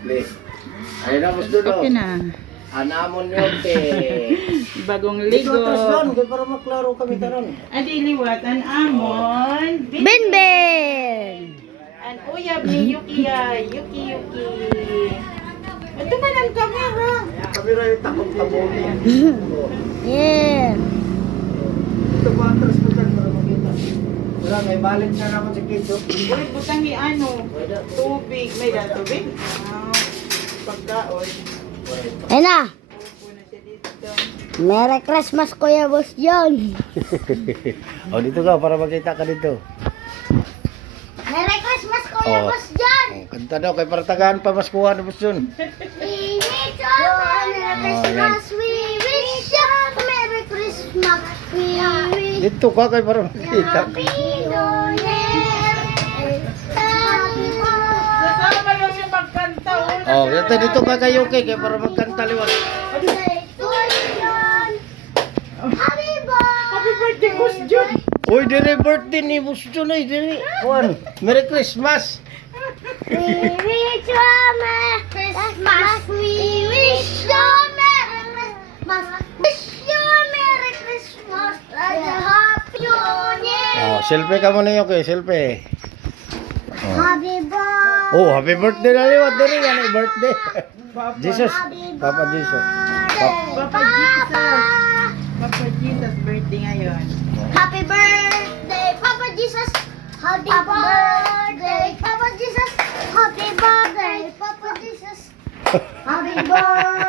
Ayun na, mas dulo. Okay na. Anamon yun, te. Bagong Ito, ligo. atras doon. Kaya para maklaro kami karon. Adi liwat an amon. Ben! An uyab ni Yuki ya. Yuki. Ito man ang kamera. Kamera yung takot-takot. Yeah. Ito ba, atras mo dyan para makita. Wala, may balik na naman si Kids. Ulit butang ni ano. Tubig. May da tubig. Pagkaon. Ayun na. Upo na siya dito. Merry Christmas, Kuya Boss John. O, dito ka para makita ka dito. Merry Christmas, Kuya Oh. Boss John. O, kanta daw, kay para tagaan pa maskuha na yun. We wish you a Merry Christmas. We wish you a Merry Christmas. We wish Dito ka kay para makita. Happy New Year. Happy birthday. Kasama lang siya magkanta. O, dito ka kayo kay para magkanta liwat. to you, John. Happy birthday. Happy birthday, Boss John. Uy, dire birthday ni Busto na, dire. Juan, Merry Christmas. We wish you a Merry Christmas. We wish you a Merry Christmas. Wish you a Merry Christmas and a Happy New Year. Oh, selfie ka muna yun kay, selfie. Happy birthday. Oh, happy birthday na liwat dire yan, ay birthday. Jesus, Papa Jesus. Papa Jesus. Papa Jesus birthday ngayon. Happy birthday, Papa Jesus. Happy birthday, Papa Jesus. Happy birthday, Papa Jesus. Happy birthday.